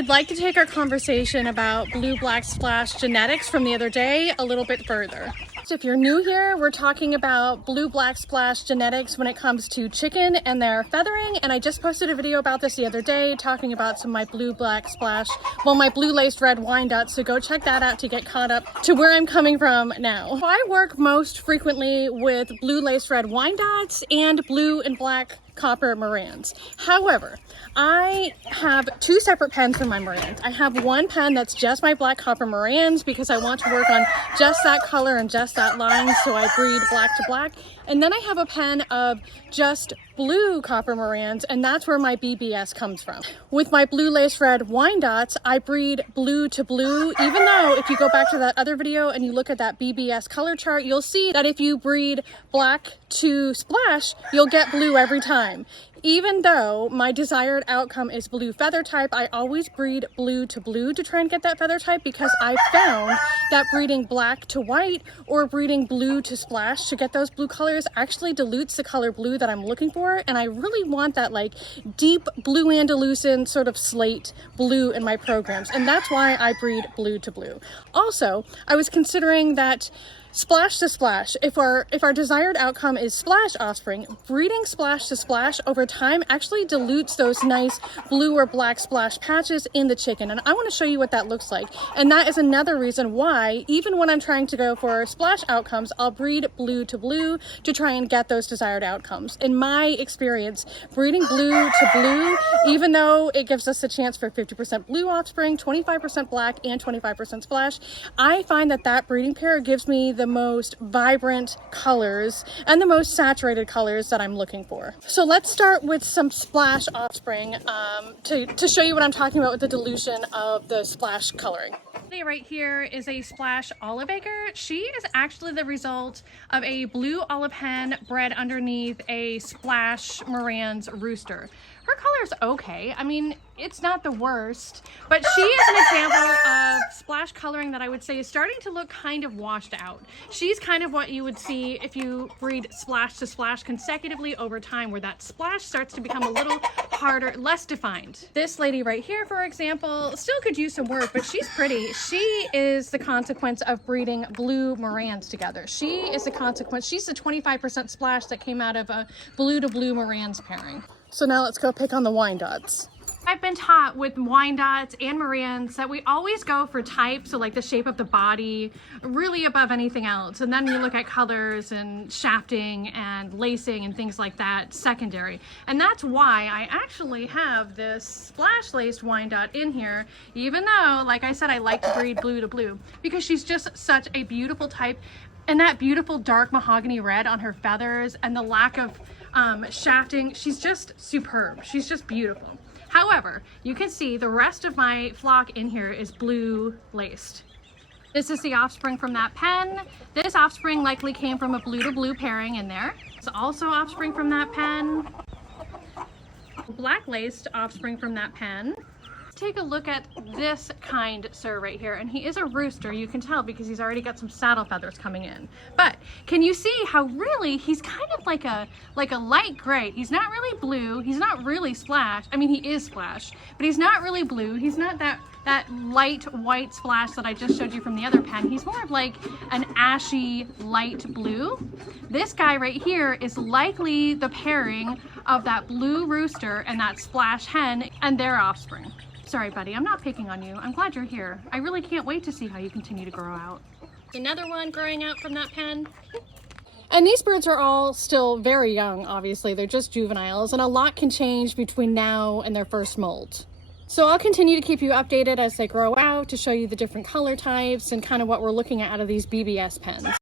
would like to take our conversation about blue black splash genetics from the other day a little bit further. So if you're new here, we're talking about blue black splash genetics when it comes to chicken and their feathering, and I just posted a video about this the other day talking about some of my blue black splash, well, my blue laced red Wyandottes, so go check that out to get caught up to where I'm coming from now. So I work most frequently with blue laced red Wyandottes and blue and black copper Marans. However, I have two separate pens for my Marans. I have one pen that's just my black copper Marans because I want to work on just that color and just that line, so I breed black to black. And then I have a pen of just blue copper Marans, and that's where my BBS comes from. With my blue lace red Wyandottes, I breed blue to blue, even though if you go back to that other video and you look at that BBS color chart, you'll see that if you breed black to splash, you'll get blue every time. Even though my desired outcome is blue feather type, I always breed blue to blue to try and get that feather type, because I found that breeding black to white or breeding blue to splash to get those blue colors actually dilutes the color blue that I'm looking for, and I really want that like deep blue Andalusian sort of slate blue in my programs, and that's why I breed blue to blue. Also, I was considering that splash to splash, if our desired outcome is splash offspring, breeding splash to splash over time actually dilutes those nice blue or black splash patches in the chicken, and I want to show you what that looks like. And that is another reason why, even when I'm trying to go for splash outcomes, I'll breed blue to try and get those desired outcomes. In my experience, breeding blue to blue, even though it gives us a chance for 50% blue offspring, 25% black, and 25% splash, I find that that breeding pair gives me the most vibrant colors and the most saturated colors that I'm looking for. So let's start with some splash offspring to show you what I'm talking about with the dilution of the splash coloring. Right here is a splash olive acre. She is actually the result of a blue olive hen bred underneath a splash Moran's rooster. Her color's okay. I mean, it's not the worst, but she is an example of splash coloring that I would say is starting to look kind of washed out. She's kind of what you would see if you breed splash to splash consecutively over time, where that splash starts to become a little harder, less defined. This lady right here, for example, still could use some work, but she's pretty. She is the consequence of breeding blue Morans together. She is the consequence. She's the 25% splash that came out of a blue to blue Morans pairing. So now let's go pick on the Wyandottes. I've been taught with Wyandottes and Marans that we always go for type, so like the shape of the body, really above anything else. And then you look at colors and shafting and lacing and things like that secondary. And that's why I actually have this splash laced Wyandotte in here, even though, like I said, I like to breed blue to blue, because she's just such a beautiful type. And that beautiful dark mahogany red on her feathers and the lack of shafting, she's just superb. She's just beautiful. However, you can see the rest of my flock in here is blue laced. This is the offspring from that pen. This offspring likely came from a blue to blue pairing in there. It's also offspring from that pen. Black laced offspring from that pen. Take a look at this kind sir right here, and he is a rooster. You can tell because he's already got some saddle feathers coming in. But can you see how really he's kind of like a light gray? He's not really blue, he's not really splash. I mean, he is splash, but he's not really blue. He's not that light white splash that I just showed you from the other pen. He's more of like an ashy light blue. This guy right here is likely the pairing of that blue rooster and that splash hen and their offspring. Sorry, buddy, I'm not picking on you. I'm glad you're here. I really can't wait to see how you continue to grow out. Another one growing out from that pen. And these birds are all still very young, obviously. They're just juveniles, and a lot can change between now and their first molt. So I'll continue to keep you updated as they grow out to show you the different color types and kind of what we're looking at out of these BBS pens.